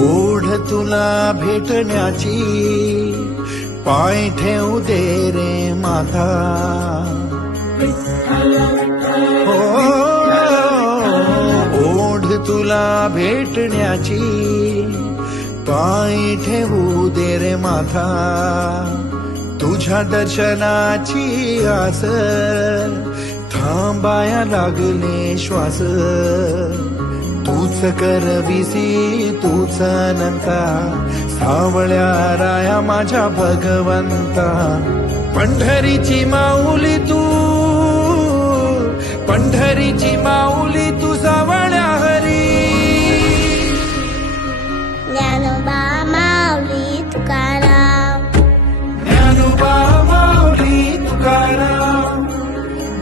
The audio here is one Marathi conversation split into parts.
ओढ तुला भेटण्याची पाय ठेवू दे रे माता. ओढ तुला भेटण्याची पाय ठेवू दे रे माता. तुझ्या दर्शनाची आस थांबाया लागले श्वास. तूच करविसी तूच अनंता सावळ्या राया माझ्या भगवंता. पंढरीची माऊली तू, पंढरीची माऊली तू सावळ्या हरी. ज्ञानोबा माऊली तुकाराम, ज्ञानोबा माऊली तुकाराम,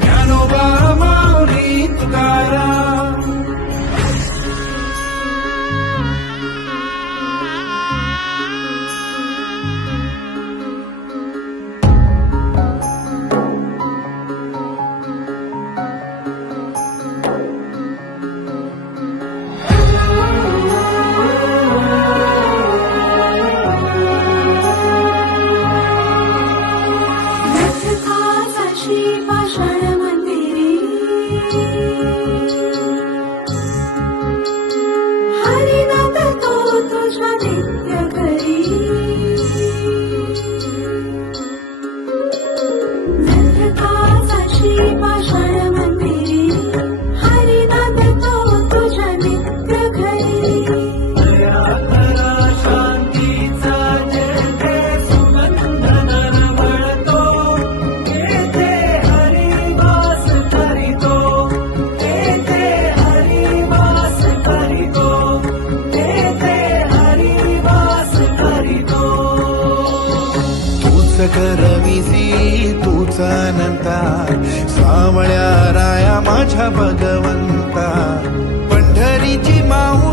ज्ञानोबा माऊली तुकाराम. करविसी तूच अनंता सावळ्या राया माझ्या भगवंता. पंढरीची माऊ